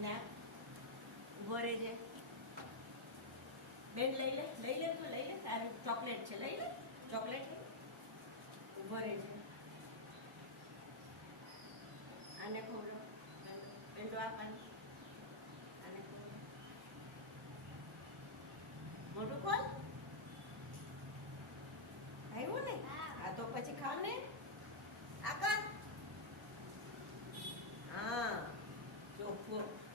ના ઉભો રહેજે બેન લઈ લે તું લઈ લે તારી ચોકલેટ છે લઈ લે ચોકલેટ ઉભો રહેજે આને ખવડાવ પેંડો આપવાની આને ખવડાવ મોઢું ખોલ